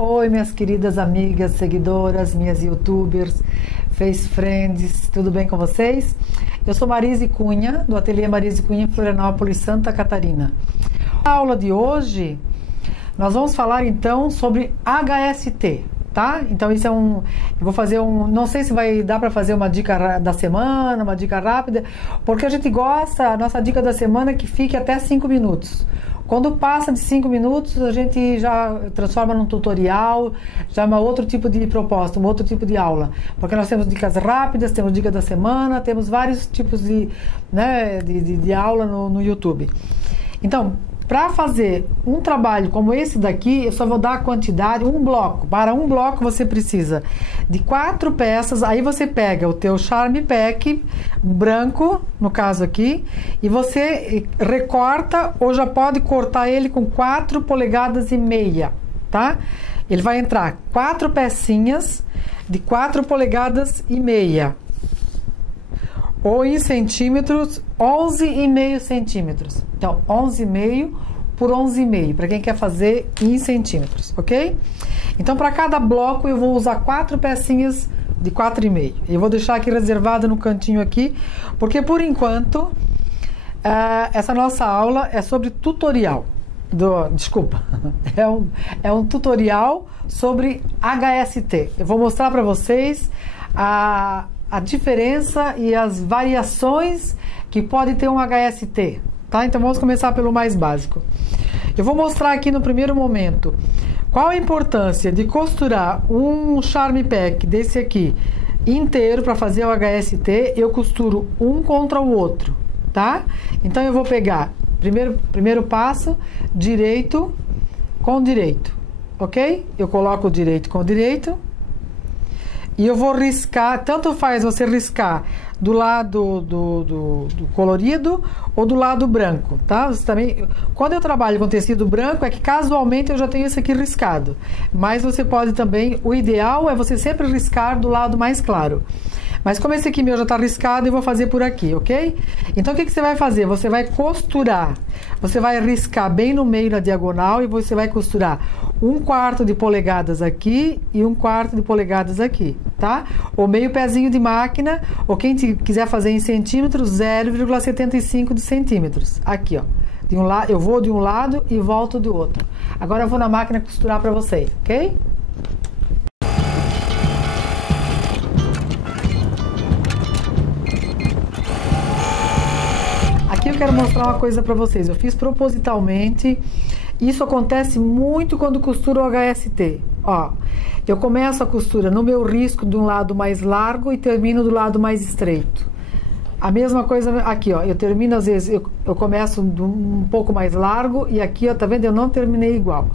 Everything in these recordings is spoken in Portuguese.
Oi, minhas queridas amigas, seguidoras, minhas youtubers, face friends, tudo bem com vocês? Eu sou Marise Cunha, do Ateliê Marise Cunha, em Florianópolis, Santa Catarina. Na aula de hoje, nós vamos falar então sobre HST, tá? Então isso é eu vou fazer não sei se vai dar para fazer uma dica da semana, uma dica rápida, porque a gente gosta, a nossa dica da semana é que fique até 5 minutos. Quando passa de 5 minutos, a gente já transforma num tutorial, já é um outro tipo de proposta, um outro tipo de aula. Porque nós temos dicas rápidas, temos dica da semana, temos vários tipos de aula no YouTube. Então, para fazer um trabalho como esse daqui, eu só vou dar a quantidade, um bloco. Para um bloco você precisa de 4 peças, aí você pega o teu Charme Pack branco, no caso aqui, e você recorta ou já pode cortar ele com 4,5 polegadas, tá? Ele vai entrar 4 pecinhas de 4,5 polegadas, ou em centímetros, 11,5 centímetros. Então, 11,5 por 11,5, para quem quer fazer em centímetros, ok? Então, para cada bloco, eu vou usar 4 pecinhas de 4,5. Eu vou deixar aqui reservada no cantinho aqui, porque por enquanto, essa nossa aula é sobre tutorial. Desculpa, é um tutorial sobre HST. Eu vou mostrar para vocês a diferença e as variações que pode ter um HST, tá? Então vamos começar pelo mais básico. Eu vou mostrar aqui no primeiro momento qual a importância de costurar um Charme Pack desse aqui inteiro para fazer o HST. Eu costuro um contra o outro, tá? Então eu vou pegar primeiro passo, direito com direito, ok? Eu coloco o direito com o direito. E eu vou riscar, tanto faz você riscar do lado do colorido ou do lado branco, tá? Você também, quando eu trabalho com tecido branco, é que casualmente eu já tenho esse aqui riscado. Mas você pode também, o ideal é você sempre riscar do lado mais claro. Mas como esse aqui meu já está riscado, eu vou fazer por aqui, ok? Então o que você vai fazer? Você vai costurar, você vai riscar bem no meio na diagonal e você vai costurar 1/4 de polegadas aqui e 1/4 de polegadas aqui, tá? Ou meio pezinho de máquina, ou quem quiser fazer em centímetros, 0,75 de centímetros. Aqui, ó. Eu vou de um lado e volto do outro. Agora eu vou na máquina costurar para vocês, ok? Aqui eu quero mostrar uma coisa para vocês. Eu fiz propositalmente. Isso acontece muito quando costuro o HST. Ó, eu começo a costura no meu risco de um lado mais largo e termino do lado mais estreito. A mesma coisa aqui, ó. Eu termino às vezes, eu começo um pouco mais largo e aqui, ó, tá vendo? Eu não terminei igual.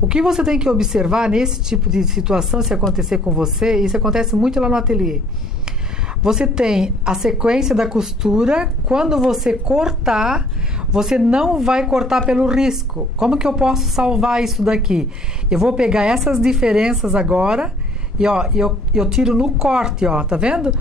O que você tem que observar nesse tipo de situação, se acontecer com você, isso acontece muito lá no ateliê. Você tem a sequência da costura. Quando você cortar, você não vai cortar pelo risco. Como que eu posso salvar isso daqui? Eu vou pegar essas diferenças agora e ó, eu tiro no corte, ó, tá vendo?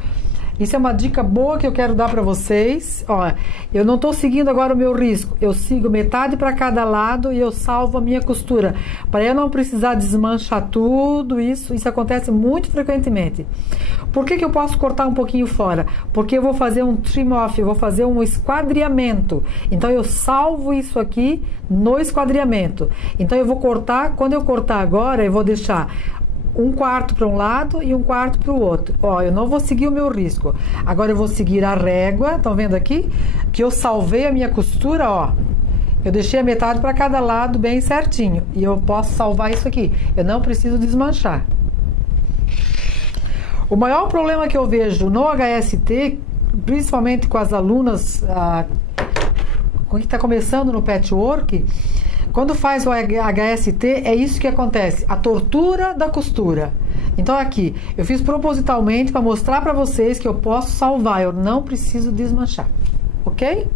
Isso é uma dica boa que eu quero dar para vocês. Ó, eu não estou seguindo agora o meu risco. Eu sigo metade para cada lado e eu salvo a minha costura. Para eu não precisar desmanchar tudo isso. Isso acontece muito frequentemente. Por que eu posso cortar um pouquinho fora? Porque eu vou fazer um trim off, eu vou fazer um esquadriamento. Então eu salvo isso aqui no esquadriamento. Então eu vou cortar, quando eu cortar agora, eu vou deixar 1/4 para um lado e 1/4 para o outro. Ó, eu não vou seguir o meu risco. Agora eu vou seguir a régua. Estão vendo aqui? Que eu salvei a minha costura, ó. Eu deixei a metade para cada lado bem certinho. E eu posso salvar isso aqui. Eu não preciso desmanchar. O maior problema que eu vejo no HST, principalmente com as alunas que está começando no patchwork, quando faz o HST, é isso que acontece, a tortura da costura. Então aqui, eu fiz propositalmente para mostrar para vocês que eu posso salvar, eu não preciso desmanchar, ok?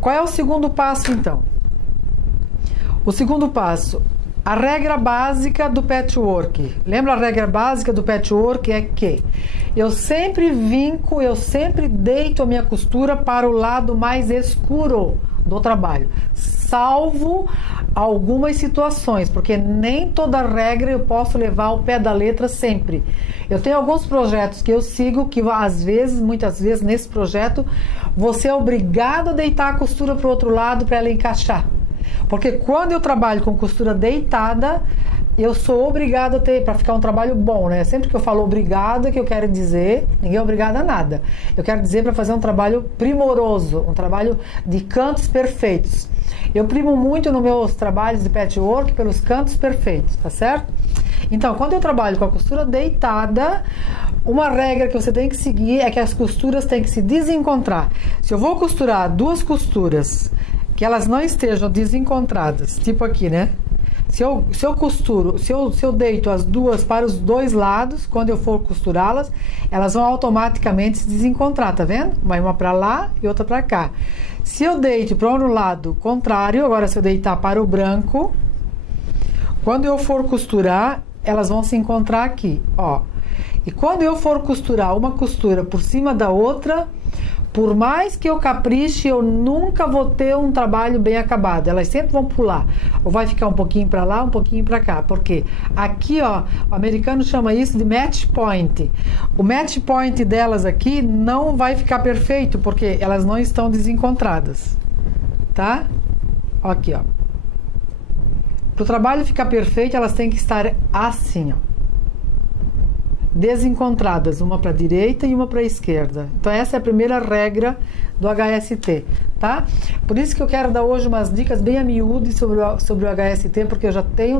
Qual é o segundo passo então? O segundo passo, a regra básica do patchwork. Lembra a regra básica do patchwork? É que eu sempre vinco, eu sempre deito a minha costura para o lado mais escuro do trabalho, salvo algumas situações, porque nem toda regra eu posso levar ao pé da letra sempre. Eu tenho alguns projetos que eu sigo que às vezes, muitas vezes nesse projeto, você é obrigado a deitar a costura para o outro lado para ela encaixar. Porque quando eu trabalho com costura deitada, eu sou obrigada a ter, para ficar um trabalho bom, né? Sempre que eu falo obrigada, que eu quero dizer, ninguém é obrigado a nada. Eu quero dizer para fazer um trabalho primoroso, um trabalho de cantos perfeitos. Eu primo muito nos meus trabalhos de patchwork pelos cantos perfeitos, tá certo? Então, quando eu trabalho com a costura deitada, uma regra que você tem que seguir é que as costuras têm que se desencontrar. Se eu vou costurar duas costuras, que elas não estejam desencontradas, tipo aqui, né? Se eu costuro, se eu deito as duas para os dois lados, quando eu for costurá-las, elas vão automaticamente se desencontrar, tá vendo? Vai uma para lá e outra para cá. Se eu deito para o lado contrário, agora se eu deitar para o branco, quando eu for costurar, elas vão se encontrar aqui, ó. E quando eu for costurar uma costura por cima da outra, por mais que eu capriche, eu nunca vou ter um trabalho bem acabado. Elas sempre vão pular. Ou vai ficar um pouquinho para lá, um pouquinho para cá. Porque aqui, ó, o americano chama isso de match point. O match point delas aqui não vai ficar perfeito, porque elas não estão desencontradas. Tá? Aqui, ó. Para o trabalho ficar perfeito, elas têm que estar assim, ó. Desencontradas, uma para a direita e uma para a esquerda. Então essa é a primeira regra do HST, tá? Por isso que eu quero dar hoje umas dicas bem a miúde sobre o HST, porque eu já tenho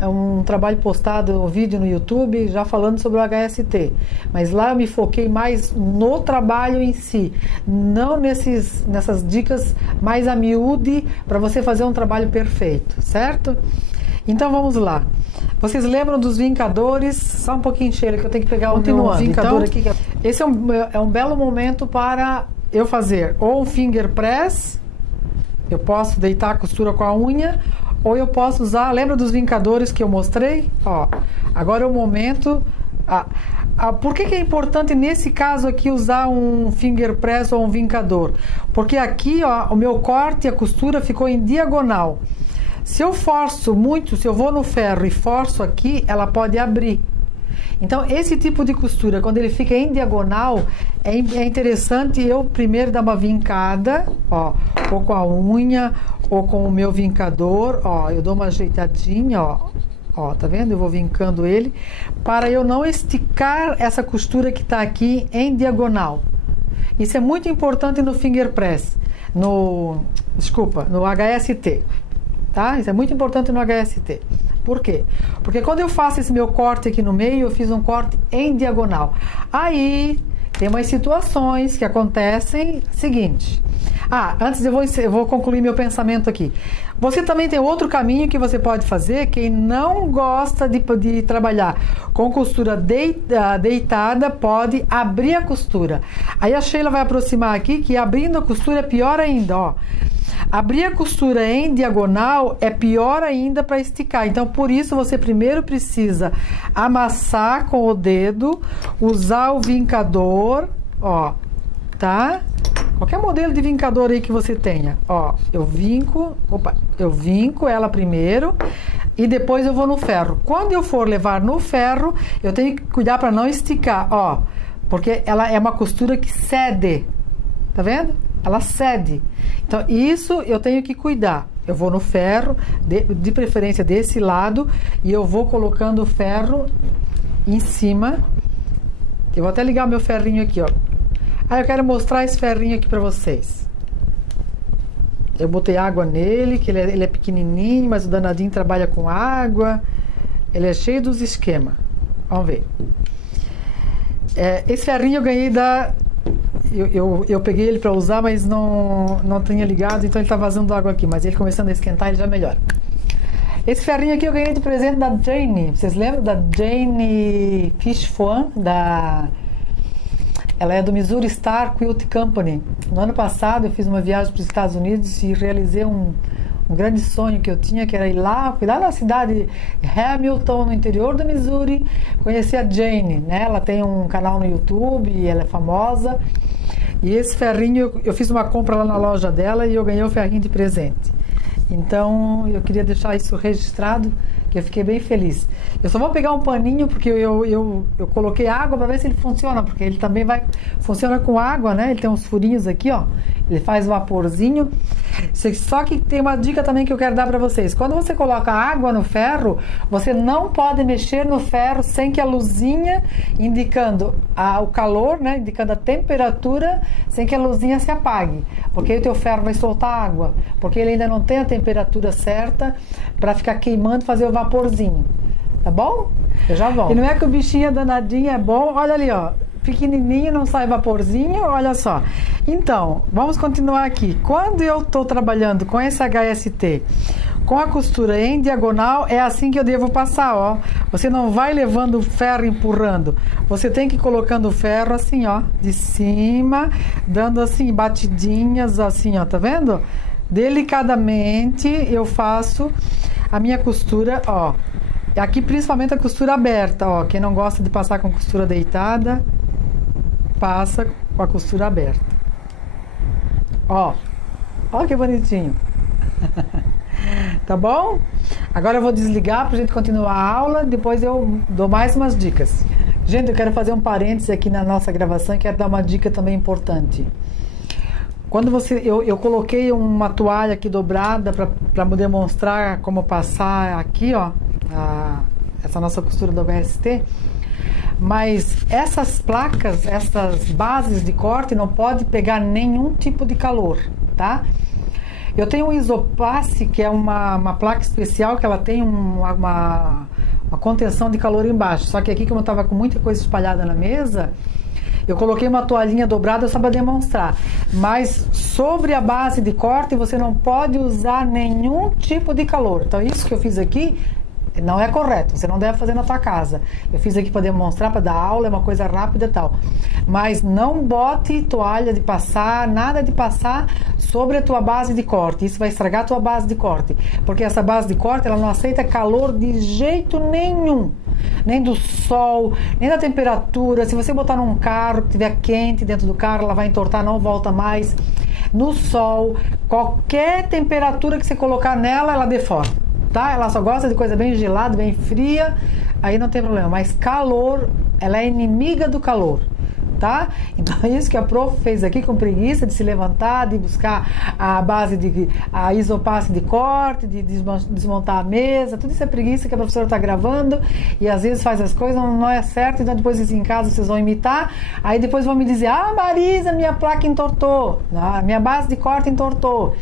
um trabalho postado, um vídeo no YouTube já falando sobre o HST, mas lá eu me foquei mais no trabalho em si, não nessas dicas mais a miúde para você fazer um trabalho perfeito, certo? Então vamos lá. Vocês lembram dos vincadores? Só um pouquinho, Sheila, que eu tenho que pegar o meu vincador aqui. Esse é um belo momento para eu fazer ou um finger press. Eu posso deitar a costura com a unha, ou eu posso usar, lembra dos vincadores que eu mostrei? Ó, agora é o momento. Por que é importante nesse caso aqui usar um finger press ou um vincador? Porque aqui, ó, o meu corte e a costura ficou em diagonal. Se eu forço muito, se eu vou no ferro e forço aqui, ela pode abrir. Então, esse tipo de costura, quando ele fica em diagonal, é interessante eu primeiro dar uma vincada, ó, ou com a unha, ou com o meu vincador, ó, eu dou uma ajeitadinha, ó, tá vendo? Eu vou vincando ele, para eu não esticar essa costura que tá aqui em diagonal. Isso é muito importante no finger press, no HST. Tá? Isso é muito importante no HST. Por quê? Porque quando eu faço esse meu corte aqui no meio, eu fiz um corte em diagonal. Aí tem umas situações que acontecem seguinte. Antes eu vou concluir meu pensamento aqui. Você também tem outro caminho que você pode fazer. Quem não gosta de trabalhar com costura deitada pode abrir a costura. Aí a Sheila vai aproximar aqui que abrindo a costura é pior ainda, ó. Abrir a costura em diagonal é pior ainda para esticar. Então, por isso, você primeiro precisa amassar com o dedo, usar o vincador, ó, tá? Qualquer modelo de vincador aí que você tenha, ó, eu vinco ela primeiro e depois eu vou no ferro. Quando eu for levar no ferro, eu tenho que cuidar para não esticar, ó, porque ela é uma costura que cede, tá vendo? Ela cede. Então, isso eu tenho que cuidar. Eu vou no ferro, de preferência desse lado, e eu vou colocando o ferro em cima. Eu vou até ligar o meu ferrinho aqui, ó. Eu quero mostrar esse ferrinho aqui pra vocês. Eu botei água nele, que ele é pequenininho, mas o danadinho trabalha com água. Ele é cheio dos esquemas. Vamos ver. Esse ferrinho eu ganhei da... Eu peguei ele para usar, mas não tinha ligado, então ele tá vazando água aqui. Mas ele começando a esquentar, ele já melhora. Esse ferrinho aqui eu ganhei de presente da Jane. Vocês lembram da Jane Fishfone? Ela é do Missouri Star Quilt Company. No ano passado eu fiz uma viagem para os Estados Unidos e realizei um grande sonho que eu tinha, que era fui lá na cidade de Hamilton, no interior do Missouri, conhecer a Jane, né? Ela tem um canal no YouTube, ela é famosa. E esse ferrinho, eu fiz uma compra lá na loja dela e eu ganhei o ferrinho de presente. Então, eu queria deixar isso registrado, que eu fiquei bem feliz. Eu só vou pegar um paninho, porque eu coloquei água para ver se ele funciona, porque ele também funciona com água, né? Ele tem uns furinhos aqui, ó. Ele faz vaporzinho. Só que tem uma dica também que eu quero dar para vocês. Quando você coloca água no ferro, você não pode mexer no ferro sem que a luzinha indicando o calor, né? Indicando a temperatura, sem que a luzinha se apague. Porque aí o teu ferro vai soltar água. Porque ele ainda não tem a temperatura certa para ficar queimando e fazer o vaporzinho. Tá bom? Eu já volto. E não é que o bichinho danadinho é bom. Olha ali, ó. Pequenininho, não sai vaporzinho, olha só. Então, vamos continuar aqui. Quando eu estou trabalhando com esse HST, com a costura em diagonal, é assim que eu devo passar, ó. Você não vai levando o ferro empurrando. Você tem que ir colocando o ferro assim, ó, de cima, dando assim, batidinhas assim, ó, tá vendo? Delicadamente eu faço a minha costura, ó. Aqui principalmente a costura aberta, ó. Quem não gosta de passar com costura deitada, passa com a costura aberta. Ó que bonitinho. Tá bom? Agora eu vou desligar pra gente continuar a aula, depois eu dou mais umas dicas. Gente, eu quero fazer um parênteses aqui na nossa gravação e quero dar uma dica também importante. Quando eu coloquei uma toalha aqui dobrada para demonstrar como passar aqui, ó, essa nossa costura do HST. Mas essas placas, essas bases de corte não pode pegar nenhum tipo de calor, tá? Eu tenho um Isopace, que é uma placa especial, que ela tem uma contenção de calor embaixo. Só que aqui, como eu estava com muita coisa espalhada na mesa, eu coloquei uma toalhinha dobrada só para demonstrar. Mas sobre a base de corte, você não pode usar nenhum tipo de calor. Então, isso que eu fiz aqui não é correto, você não deve fazer na tua casa. Eu fiz aqui para demonstrar, para dar aula, é uma coisa rápida e tal. Mas não bote toalha de passar, nada de passar sobre a tua base de corte. Isso vai estragar a tua base de corte. Porque essa base de corte, ela não aceita calor de jeito nenhum. Nem do sol, nem da temperatura. Se você botar num carro que estiver quente dentro do carro, ela vai entortar, não volta mais. No sol, qualquer temperatura que você colocar nela, ela deforma. Tá? Ela só gosta de coisa bem gelada, bem fria, aí não tem problema. Mas calor, ela é inimiga do calor, tá? Então é isso que a prof fez aqui com preguiça de se levantar, de buscar a base a Isopace de corte, de desmontar a mesa, tudo isso é preguiça que a professora está gravando e às vezes faz as coisas, não é certo, então depois em casa vocês vão imitar, aí depois vão me dizer, Marisa, minha placa entortou, minha base de corte entortou,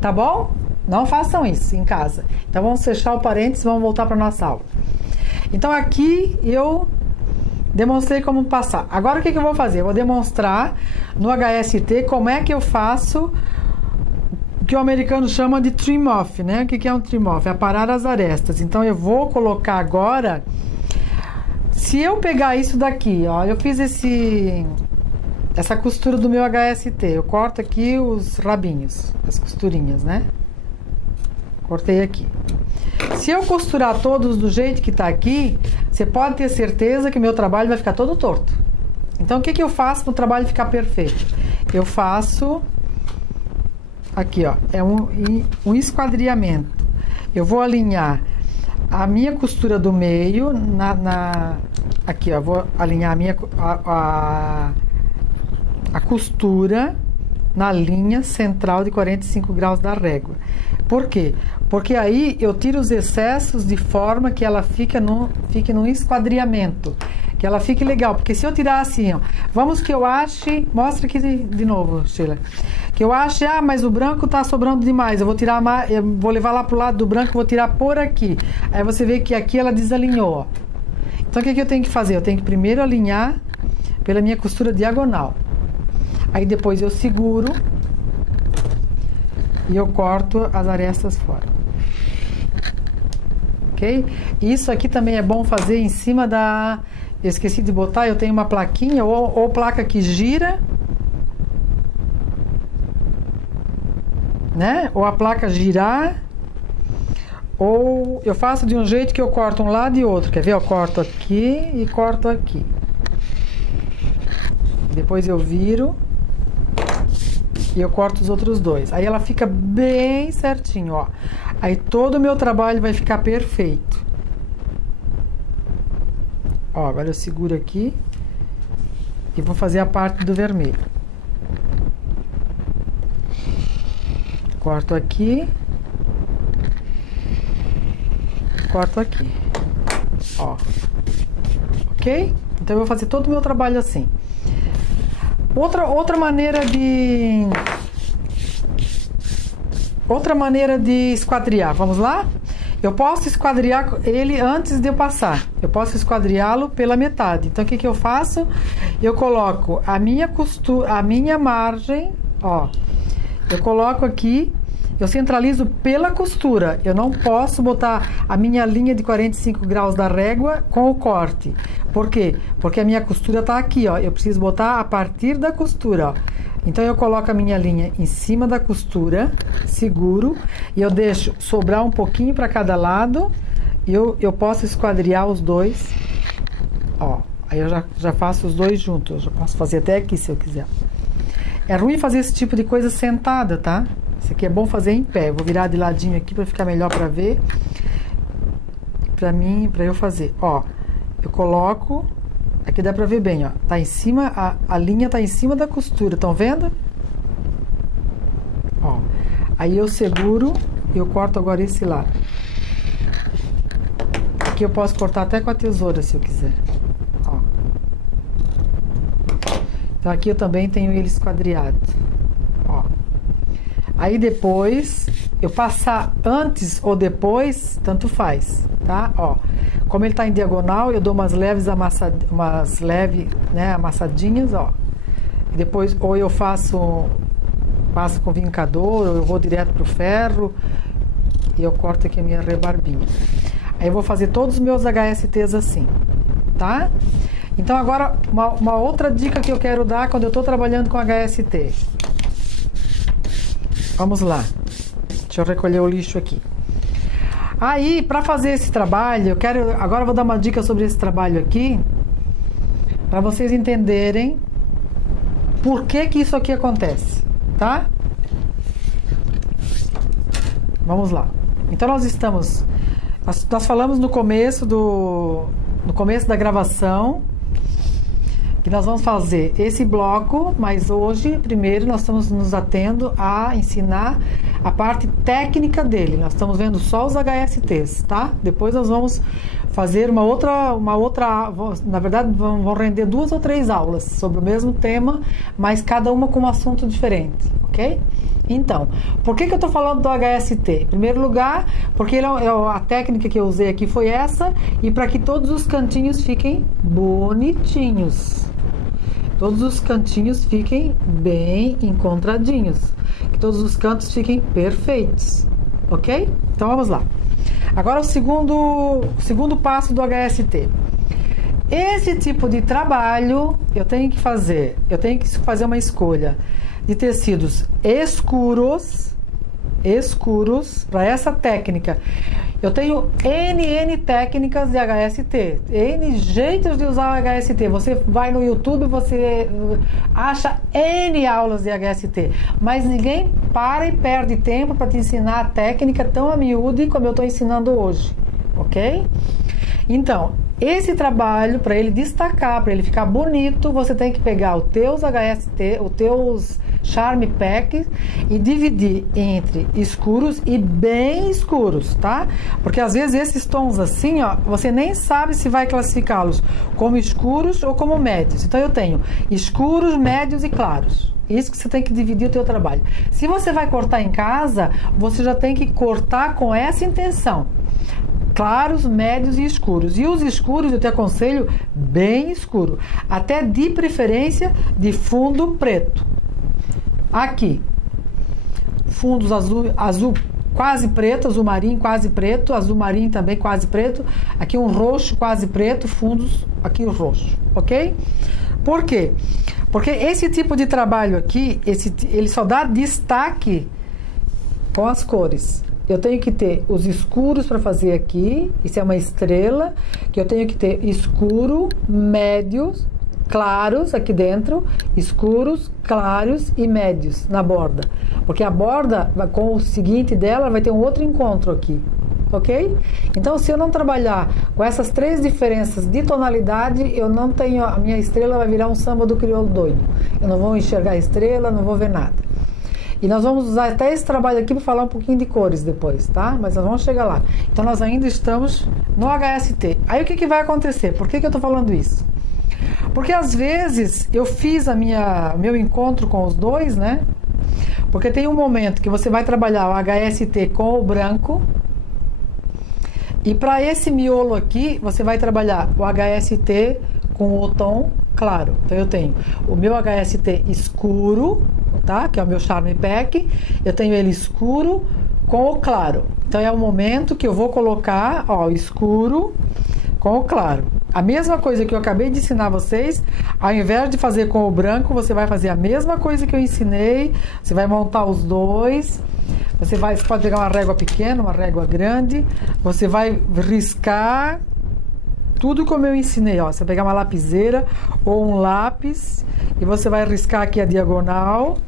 tá bom? Não façam isso em casa. Então vamos fechar o parênteses e vamos voltar para a nossa aula. Então aqui eu demonstrei como passar. Agora o que eu vou fazer? Eu vou demonstrar no HST como é que eu faço o que o americano chama de trim off, né? O que é um trim off? É aparar as arestas. Então eu vou colocar agora, se eu pegar isso daqui, ó, eu fiz essa costura do meu HST, eu corto aqui os rabinhos, as costurinhas, né? Cortei aqui. Se eu costurar todos do jeito que tá aqui, você pode ter certeza que o meu trabalho vai ficar todo torto. Então, o que eu faço para o trabalho ficar perfeito? Eu faço aqui, ó, é um esquadriamento. Eu vou alinhar a minha costura do meio aqui, ó, vou alinhar a costura na linha central de 45 graus da régua. Por quê? Porque aí eu tiro os excessos de forma que ela fique num esquadriamento, que ela fique legal. Porque se eu tirar assim, ó, vamos que eu ache, mostra aqui de novo, Sheila, que eu ache, mas o branco tá sobrando demais, eu vou tirar eu vou levar lá pro lado do branco, vou tirar por aqui. Aí você vê que aqui ela desalinhou, ó. Então o que eu tenho que fazer? Eu tenho que primeiro alinhar pela minha costura diagonal. Aí depois eu seguro e eu corto as arestas fora. Ok? Isso aqui também é bom fazer em cima eu esqueci de botar, eu tenho uma plaquinha ou placa que gira, né? Ou a placa girar, ou eu faço de um jeito que eu corto um lado e outro. Quer ver? Eu corto aqui e corto aqui. Depois eu viro E eu corto os outros dois. Aí ela fica bem certinho, ó. Aí todo o meu trabalho vai ficar perfeito. Ó, agora eu seguro aqui e vou fazer a parte do vermelho. Corto aqui. Corto aqui. Ó. Ok? Então eu vou fazer todo o meu trabalho assim. Outra maneira de esquadriar. Vamos lá? Eu posso esquadriar ele antes de eu passar. Eu posso esquadriá-lo pela metade. Então o que eu faço? Eu coloco a minha costura, a minha margem, ó. Eu coloco aqui, eu centralizo pela costura. Eu não posso botar a minha linha de 45 graus da régua com o corte. Por quê? Porque a minha costura tá aqui, ó. Eu preciso botar a partir da costura, ó. Então eu coloco a minha linha em cima da costura, seguro, e eu deixo sobrar um pouquinho para cada lado. E eu posso esquadriar os dois, ó. Aí eu já faço os dois juntos. Eu já posso fazer até aqui se eu quiser. É ruim fazer esse tipo de coisa sentada, tá? Isso aqui é bom fazer em pé. Eu vou virar de ladinho aqui para ficar melhor para ver. Para eu fazer. Ó, eu coloco. Aqui dá pra ver bem, ó. Tá em cima, a linha tá em cima da costura, estão vendo? Ó. Aí eu seguro e eu corto agora esse lado. Aqui eu posso cortar até com a tesoura, se eu quiser. Ó. Então aqui eu também tenho ele esquadriado. Ó. Aí depois, eu passar antes ou depois, tanto faz, tá? Ó. Como ele tá em diagonal, eu dou umas leves amassadinhas, ó. E depois, ou eu passo com vincador, ou eu vou direto pro ferro e eu corto aqui a minha rebarbinha. Aí eu vou fazer todos os meus HSTs assim, tá? Então agora, uma outra dica que eu quero dar quando eu tô trabalhando com HST. Vamos lá. Deixa eu recolher o lixo aqui. Aí, para fazer esse trabalho, agora eu vou dar uma dica sobre esse trabalho aqui, para vocês entenderem por que isso aqui acontece, tá? Vamos lá. Então nós falamos no começo da gravação que nós vamos fazer esse bloco, mas hoje, primeiro, nós estamos nos atendo a ensinar a parte técnica dele. Nós estamos vendo só os HSTs, tá? Depois nós vamos fazer uma outra, na verdade, vão render 2 ou 3 aulas sobre o mesmo tema, mas cada uma com um assunto diferente, ok? Então, por que eu estou falando do HST? Em primeiro lugar, porque a técnica que eu usei aqui foi essa, e para que todos os cantinhos fiquem bonitinhos. Todos os cantinhos fiquem bem encontradinhos. Que todos os cantos fiquem perfeitos. Ok? Então vamos lá. Agora o segundo passo do HST. Esse tipo de trabalho eu tenho que fazer uma escolha de tecidos escuros para essa técnica. Eu tenho N técnicas de HST, N jeitos de usar o HST. Você vai no YouTube, você acha N aulas de HST, mas ninguém para e perde tempo para te ensinar a técnica tão a miúde como eu estou ensinando hoje, ok? Então, esse trabalho, para ele destacar, para ele ficar bonito, você tem que pegar os teus HST, os teus Charm Pack e dividir entre escuros e bem escuros, tá? Porque às vezes esses tons assim, ó, você nem sabe se vai classificá-los como escuros ou como médios. Então eu tenho escuros, médios e claros. Isso que você tem que dividir o teu trabalho. Se você vai cortar em casa, você já tem que cortar com essa intenção. Claros, médios e escuros. E os escuros eu te aconselho bem escuro. Até de preferência de fundo preto. Aqui. Fundos azul quase preto, azul marinho quase preto, azul marinho também quase preto. Aqui um roxo quase preto, fundos aqui o roxo. Ok? Por quê? Porque esse tipo de trabalho aqui, ele só dá destaque com as cores. Eu tenho que ter os escuros para fazer aqui, isso é uma estrela, que eu tenho que ter escuro, médio, claros aqui dentro, escuros, claros e médios na borda. Porque a borda, com o seguinte dela, vai ter um outro encontro aqui. Ok? Então, se eu não trabalhar com essas três diferenças de tonalidade, eu não tenho, a minha estrela vai virar um samba do crioulo doido. Eu não vou enxergar a estrela, não vou ver nada. E nós vamos usar até esse trabalho aqui para falar um pouquinho de cores depois, tá? Mas nós vamos chegar lá. Então, nós ainda estamos no HST. Aí, o que vai acontecer? Por que eu estou falando isso? Porque, às vezes, eu fiz meu encontro com os dois, né? Porque tem um momento que você vai trabalhar o HST com o branco. E para esse miolo aqui, você vai trabalhar o HST com o tom claro. Então, eu tenho o meu HST escuro, tá? Que é o meu Charme Pack. Eu tenho ele escuro com o claro. Então, é o momento que eu vou colocar, ó, o escuro com o claro. A mesma coisa que eu acabei de ensinar vocês, ao invés de fazer com o branco, você vai fazer a mesma coisa que eu ensinei. Você vai montar os dois. Você pode pegar uma régua pequena, uma régua grande. Você vai riscar tudo como eu ensinei. Ó. Você vai pegar uma lapiseira ou um lápis e você vai riscar aqui a diagonal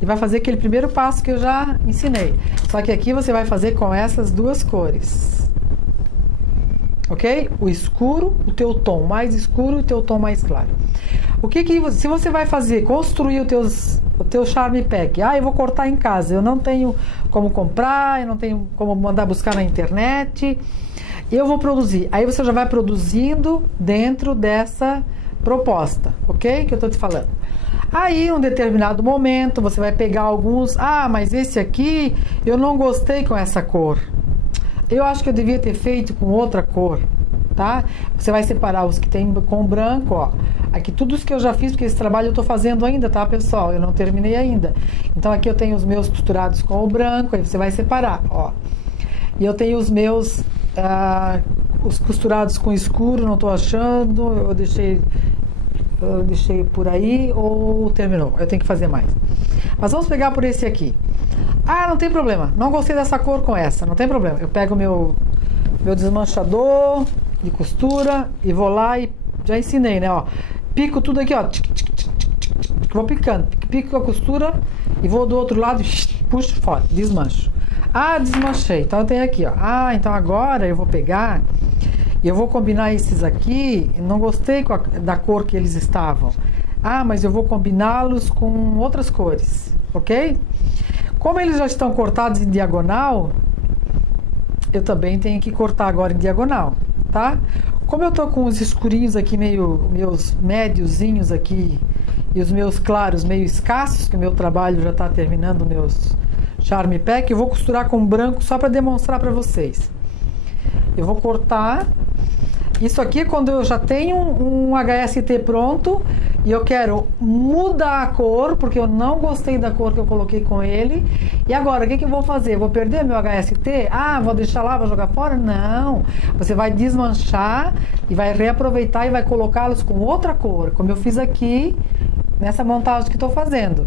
e vai fazer aquele primeiro passo que eu já ensinei. Só que aqui você vai fazer com essas duas cores. Ok? O escuro, o teu tom mais escuro e o teu tom mais claro. Se você vai construir o teu Charme Pack, eu vou cortar em casa, eu não tenho como comprar, eu não tenho como mandar buscar na internet, eu vou produzir. Aí você já vai produzindo dentro dessa proposta, ok? Que eu estou te falando. Aí, em um determinado momento, você vai pegar alguns, mas esse aqui eu não gostei com essa cor. Eu acho que eu devia ter feito com outra cor, tá? Você vai separar os que tem com branco, ó. Aqui tudo os que eu já fiz, porque esse trabalho eu tô fazendo ainda, tá, pessoal? Eu não terminei ainda. Então, aqui eu tenho os meus costurados com o branco, aí você vai separar, ó. E eu tenho os meus, os costurados com escuro, não tô achando, eu deixei por aí ou terminou? Eu tenho que fazer mais. Mas vamos pegar por esse aqui. Não tem problema. Não gostei dessa cor com essa. Não tem problema. Eu pego o meu desmanchador de costura e vou lá e já ensinei, né? Ó, pico tudo aqui, ó. Vou picando. Pico a costura e vou do outro lado e puxo fora. Desmancho. Desmanchei. Então eu tenho aqui, ó. Então agora eu vou pegar e eu vou combinar esses aqui. Não gostei da cor que eles estavam. Mas eu vou combiná-los com outras cores. Ok? Como eles já estão cortados em diagonal, eu também tenho que cortar agora em diagonal, tá? Como eu tô com os escurinhos aqui, meus médiozinhos aqui, e os meus claros meio escassos, que o meu trabalho já tá terminando, meus Charme Pack, eu vou costurar com branco só para demonstrar para vocês. Eu vou cortar. Isso aqui é quando eu já tenho um HST pronto e eu quero mudar a cor, porque eu não gostei da cor que eu coloquei com ele. E agora, o que eu vou fazer? Vou perder meu HST? Vou deixar lá, vou jogar fora? Não. Você vai desmanchar e vai reaproveitar e vai colocá-los com outra cor, como eu fiz aqui nessa montagem que estou fazendo.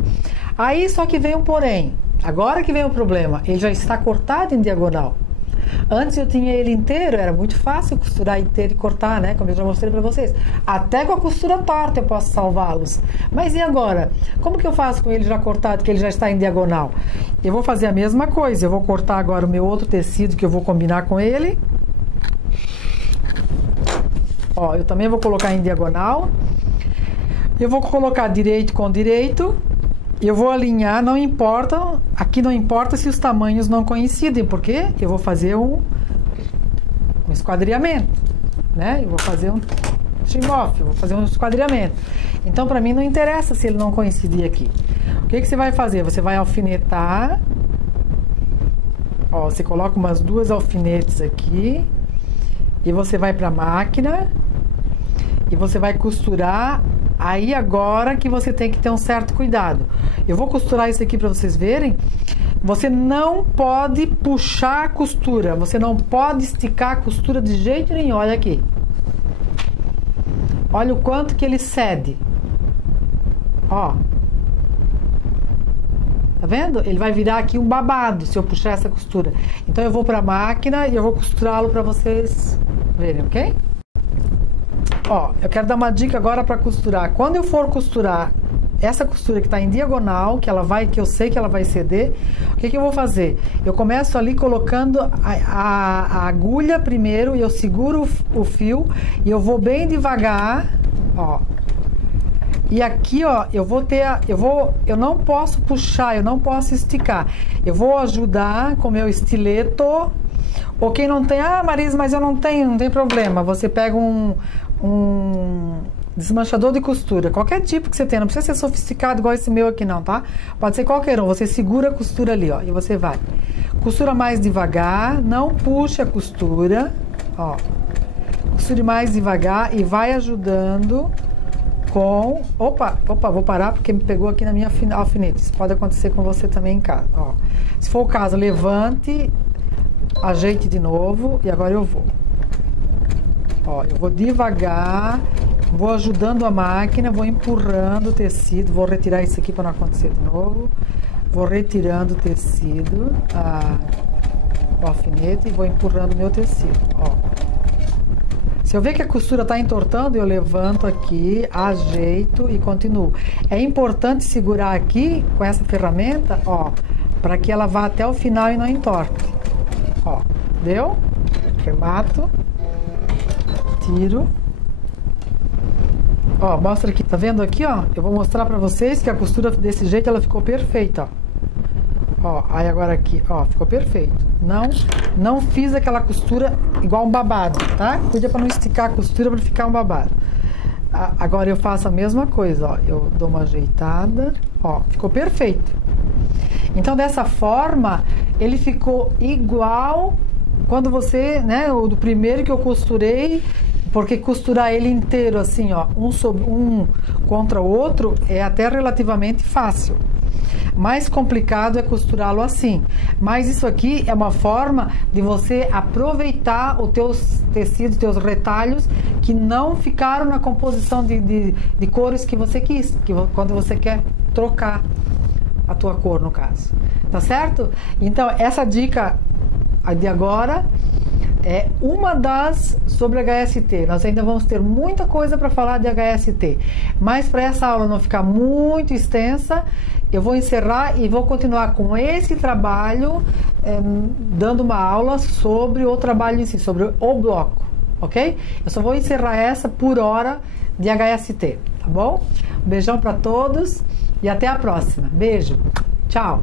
Aí só que vem um porém. Agora que vem o problema, ele já está cortado em diagonal. Antes eu tinha ele inteiro, era muito fácil costurar inteiro e cortar, né? Como eu já mostrei pra vocês. Até com a costura torta eu posso salvá-los. Mas e agora? Como que eu faço com ele já cortado, que ele já está em diagonal? Eu vou fazer a mesma coisa. Eu vou cortar agora o meu outro tecido que eu vou combinar com ele. Ó, eu também vou colocar em diagonal. Eu vou colocar direito com direito. Eu vou alinhar, não importa, aqui não importa se os tamanhos não coincidem, porque eu vou fazer um esquadriamento, né? Eu vou fazer um trim-off, eu vou fazer um esquadriamento. Então, para mim, não interessa se ele não coincidir aqui. O que você vai fazer? Você vai alfinetar, ó, você coloca umas 2 alfinetes aqui, e você vai para a máquina, e você vai costurar. Aí agora que você tem que ter um certo cuidado. Eu vou costurar isso aqui para vocês verem. Você não pode puxar a costura. Você não pode esticar a costura de jeito nenhum. Olha aqui. Olha o quanto que ele cede. Ó. Tá vendo? Ele vai virar aqui um babado se eu puxar essa costura. Então eu vou para a máquina e eu vou costurá-lo para vocês verem, ok? Ó, eu quero dar uma dica agora para costurar. Quando eu for costurar essa costura que está em diagonal, que eu sei que ela vai ceder, o que eu vou fazer? Eu começo ali colocando a agulha primeiro, e eu seguro o fio, e eu vou bem devagar, ó. E aqui, ó, eu não posso puxar, eu não posso esticar. Eu vou ajudar com meu estileto. Ou quem não tem, Marisa, mas eu não tenho, não tem problema. Você pega um desmanchador de costura, qualquer tipo que você tenha, não precisa ser sofisticado igual esse meu aqui não, tá? Pode ser qualquer um, você segura a costura ali, ó, e você vai. Costura mais devagar, não puxa a costura, ó. Costure mais devagar e vai ajudando com... Opa, vou parar porque me pegou aqui na minha alfinete. Isso pode acontecer com você também em casa, ó. Se for o caso, levante, ajeite de novo e agora eu vou. Ó, eu vou devagar, vou ajudando a máquina, vou empurrando o tecido, vou retirar isso aqui para não acontecer de novo. Vou retirando o tecido, o alfinete, e vou empurrando o meu tecido, ó. Se eu ver que a costura está entortando, eu levanto aqui, ajeito e continuo. É importante segurar aqui com essa ferramenta, ó, para que ela vá até o final e não entorte. Ó, deu? Remato. Tiro. Ó, mostra aqui, tá vendo aqui, ó? Eu vou mostrar pra vocês que a costura desse jeito ela ficou perfeita, ó. Ó, aí agora aqui, ó, ficou perfeito. Não fiz aquela costura igual um babado, tá? Cuida pra não esticar a costura pra ficar um babado. Agora eu faço a mesma coisa, ó. Eu dou uma ajeitada, ó, ficou perfeito. Então dessa forma, ele ficou igual quando você, né, o do primeiro que eu costurei, porque costurar ele inteiro assim, ó, um contra o outro é até relativamente fácil. Mais complicado é costurá-lo assim. Mas isso aqui é uma forma de você aproveitar os teus tecidos, teus retalhos que não ficaram na composição de cores que você quis, quando você quer trocar a tua cor, no caso. Tá certo? Então, essa dica de agora é uma das sobre HST. Nós ainda vamos ter muita coisa para falar de HST, mas para essa aula não ficar muito extensa, eu vou encerrar e vou continuar com esse trabalho, dando uma aula sobre o trabalho em si, sobre o bloco, ok? Eu só vou encerrar essa por hora de HST, tá bom? Um beijão para todos e até a próxima. Beijo, tchau!